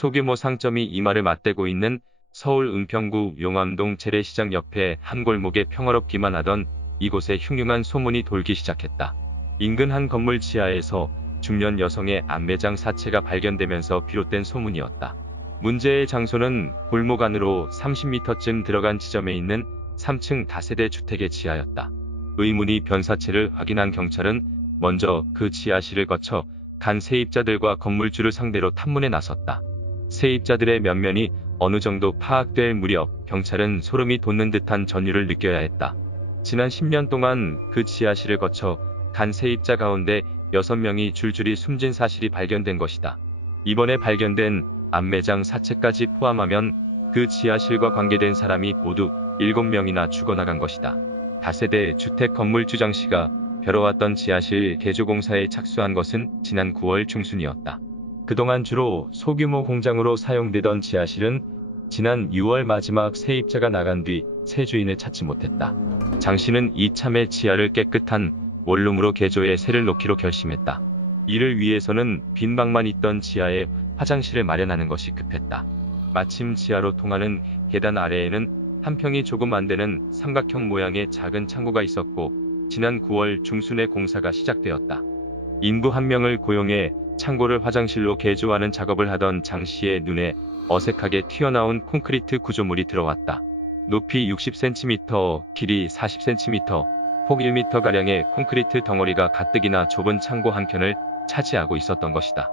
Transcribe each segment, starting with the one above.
소규모 상점이 이마를 맞대고 있는 서울 은평구 용암동 재래시장 옆에 한 골목에 평화롭기만 하던 이곳에 흉흉한 소문이 돌기 시작했다. 인근 한 건물 지하에서 중년 여성의 안매장 사체가 발견되면서 비롯된 소문이었다. 문제의 장소는 골목 안으로 30m쯤 들어간 지점에 있는 3층 다세대 주택의 지하였다. 의문이 변사체를 확인한 경찰은 먼저 그 지하실을 거쳐 간 세입자들과 건물주를 상대로 탐문에 나섰다. 세입자들의 면면이 어느 정도 파악될 무렵 경찰은 소름이 돋는 듯한 전율을 느껴야 했다. 지난 10년 동안 그 지하실을 거쳐 간 세입자 가운데 6명이 줄줄이 숨진 사실이 발견된 것이다. 이번에 발견된 안매장 사체까지 포함하면 그 지하실과 관계된 사람이 모두 7명이나 죽어나간 것이다. 다세대 주택 건물주 장 씨가 벼러왔던 지하실 개조공사에 착수한 것은 지난 9월 중순이었다. 그동안 주로 소규모 공장으로 사용되던 지하실은 지난 6월 마지막 세입자가 나간 뒤 새 주인을 찾지 못했다. 장 씨는 이참에 지하를 깨끗한 원룸으로 개조해 새를 놓기로 결심했다. 이를 위해서는 빈 방만 있던 지하에 화장실을 마련하는 것이 급했다. 마침 지하로 통하는 계단 아래에는 한 평이 조금 안 되는 삼각형 모양의 작은 창고가 있었고 지난 9월 중순에 공사가 시작되었다. 인부 한 명을 고용해 창고를 화장실로 개조하는 작업을 하던 장 씨의 눈에 어색하게 튀어나온 콘크리트 구조물이 들어왔다. 높이 60cm, 길이 40cm, 폭 1m가량의 콘크리트 덩어리가 가뜩이나 좁은 창고 한켠을 차지하고 있었던 것이다.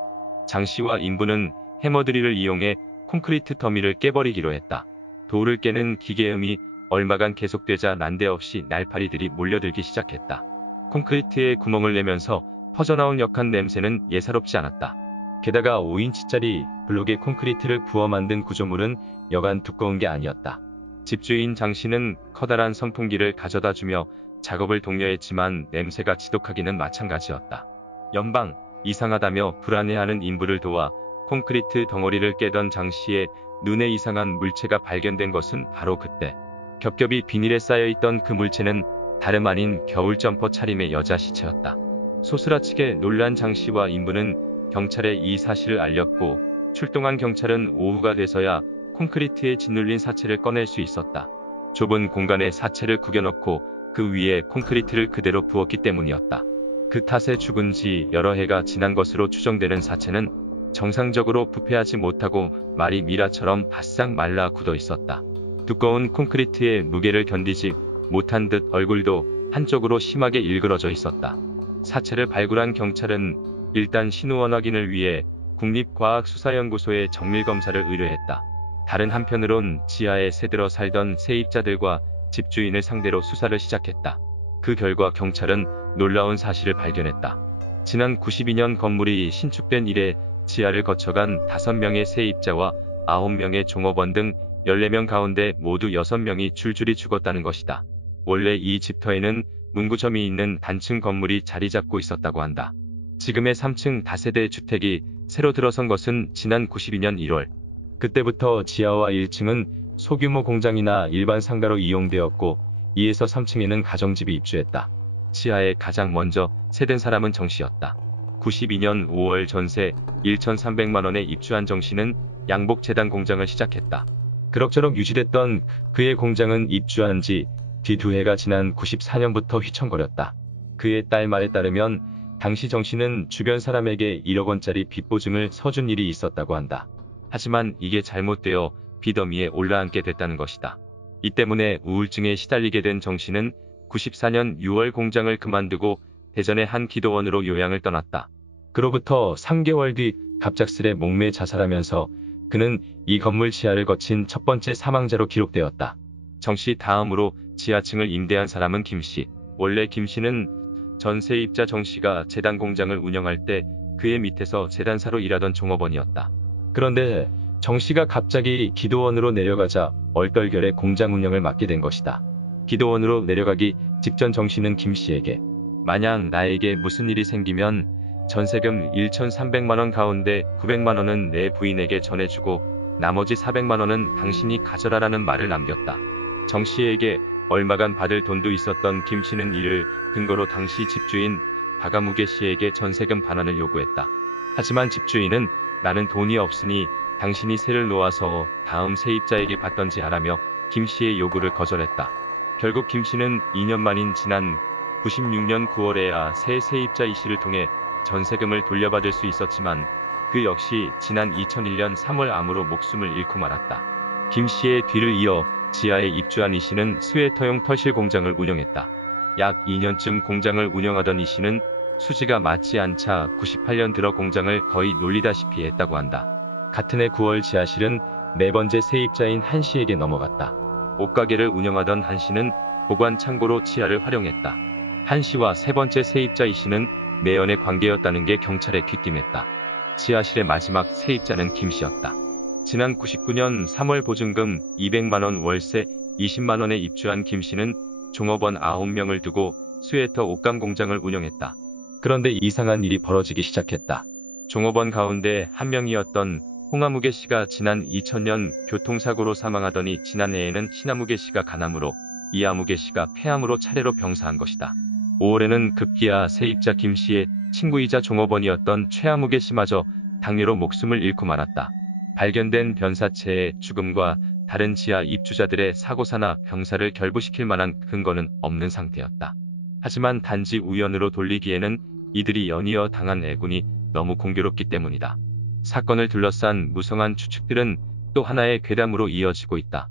장 씨와 인부는 해머드릴을 이용해 콘크리트 더미를 깨버리기로 했다. 돌을 깨는 기계음이 얼마간 계속되자 난데없이 날파리들이 몰려들기 시작했다. 콘크리트에 구멍을 내면서 퍼져나온 역한 냄새는 예사롭지 않았다. 게다가 5인치짜리 블록의 콘크리트를 부어 만든 구조물은 여간 두꺼운 게 아니었다. 집주인 장 씨는 커다란 선풍기를 가져다 주며 작업을 독려했지만 냄새가 지독하기는 마찬가지였다. 연방, 이상하다며 불안해하는 인부를 도와 콘크리트 덩어리를 깨던 장 씨의 눈에 이상한 물체가 발견된 것은 바로 그때. 겹겹이 비닐에 쌓여있던 그 물체는 다름 아닌 겨울 점퍼 차림의 여자 시체였다. 소스라치게 놀란 장 씨와 인부는 경찰에 이 사실을 알렸고 출동한 경찰은 오후가 돼서야 콘크리트에 짓눌린 사체를 꺼낼 수 있었다. 좁은 공간에 사체를 구겨넣고 그 위에 콘크리트를 그대로 부었기 때문이었다. 그 탓에 죽은 지 여러 해가 지난 것으로 추정되는 사체는 정상적으로 부패하지 못하고 말이 미라처럼 바싹 말라 굳어 있었다. 두꺼운 콘크리트의 무게를 견디지 못한 듯 얼굴도 한쪽으로 심하게 일그러져 있었다. 사체를 발굴한 경찰은 일단 신원 확인을 위해 국립과학수사연구소에 정밀검사를 의뢰했다. 다른 한편으론 지하에 새들어 살던 세입자들과 집주인을 상대로 수사를 시작했다. 그 결과 경찰은 놀라운 사실을 발견했다. 지난 92년 건물이 신축된 이래 지하를 거쳐간 5명의 세입자와 9명의 종업원 등 14명 가운데 모두 6명이 줄줄이 죽었다는 것이다. 원래 이 집터에는 문구점이 있는 단층 건물이 자리 잡고 있었다고 한다. 지금의 3층 다세대 주택이 새로 들어선 것은 지난 92년 1월. 그때부터 지하와 1층은 소규모 공장이나 일반 상가로 이용되었고 2에서 3층에는 가정집이 입주했다. 지하에 가장 먼저 세댄 사람은 정 씨였다. 92년 5월 전세 1,300만 원에 입주한 정 씨는 양복재단 공장을 시작했다. 그럭저럭 유지됐던 그의 공장은 입주한 지 뒤 2해가 지난 94년부터 휘청거렸다. 그의 딸 말에 따르면 당시 정 씨는 주변 사람에게 1억 원짜리 빚 보증을 서준 일이 있었다고 한다. 하지만 이게 잘못되어 빚더미에 올라앉게 됐다는 것이다. 이 때문에 우울증에 시달리게 된 정 씨는 94년 6월 공장을 그만두고 대전의 한 기도원으로 요양을 떠났다. 그로부터 3개월 뒤 갑작스레 목매 자살하면서 그는 이 건물 지하를 거친 첫 번째 사망자로 기록되었다. 정 씨 다음으로 지하층을 임대한 사람은 김 씨. 원래 김 씨는 전 세입자 정 씨가 재단 공장을 운영할 때 그의 밑에서 재단사로 일하던 종업원이었다. 그런데 정 씨가 갑자기 기도원으로 내려가자 얼떨결에 공장 운영을 맡게 된 것이다. 기도원으로 내려가기 직전 정 씨는 김 씨에게 만약 나에게 무슨 일이 생기면 전세금 1,300만 원 가운데 900만 원은 내 부인에게 전해주고 나머지 400만 원은 당신이 가져라라는 말을 남겼다. 정 씨에게 얼마간 받을 돈도 있었던 김 씨는 이를 근거로 당시 집주인 박아무개 씨에게 전세금 반환을 요구했다. 하지만 집주인은 나는 돈이 없으니 당신이 세를 놓아서 다음 세입자에게 받던지 하라며 김 씨의 요구를 거절했다. 결국 김 씨는 2년 만인 지난 96년 9월에야 새 세입자 이 씨를 통해 전세금을 돌려받을 수 있었지만 그 역시 지난 2001년 3월 암으로 목숨을 잃고 말았다. 김 씨의 뒤를 이어 지하에 입주한 이 씨는 스웨터용 터실 공장을 운영했다. 약 2년쯤 공장을 운영하던 이 씨는 수지가 맞지 않자 98년 들어 공장을 거의 놀리다시피 했다고 한다. 같은 해 9월 지하실은 네 번째 세입자인 한 씨에게 넘어갔다. 옷가게를 운영하던 한 씨는 보관 창고로 지하를 활용했다. 한 씨와 세 번째 세입자 이 씨는 내연의 관계였다는 게 경찰에 귀띔했다. 지하실의 마지막 세입자는 김 씨였다. 지난 99년 3월 보증금 200만원 월세 20만원에 입주한 김 씨는 종업원 9명을 두고 스웨터 옷감 공장을 운영했다. 그런데 이상한 일이 벌어지기 시작했다. 종업원 가운데 한 명이었던 홍아무개 씨가 지난 2000년 교통사고로 사망하더니 지난해에는 신아무개 씨가 간암으로 이아무개 씨가 폐암으로 차례로 병사한 것이다. 5월에는 급기야 세입자 김 씨의 친구이자 종업원이었던 최아무개 씨마저 당뇨로 목숨을 잃고 말았다. 발견된 변사체의 죽음과 다른 지하 입주자들의 사고사나 병사를 결부시킬 만한 근거는 없는 상태였다. 하지만 단지 우연으로 돌리기에는 이들이 연이어 당한 애군이 너무 공교롭기 때문이다. 사건을 둘러싼 무성한 추측들은 또 하나의 괴담으로 이어지고 있다.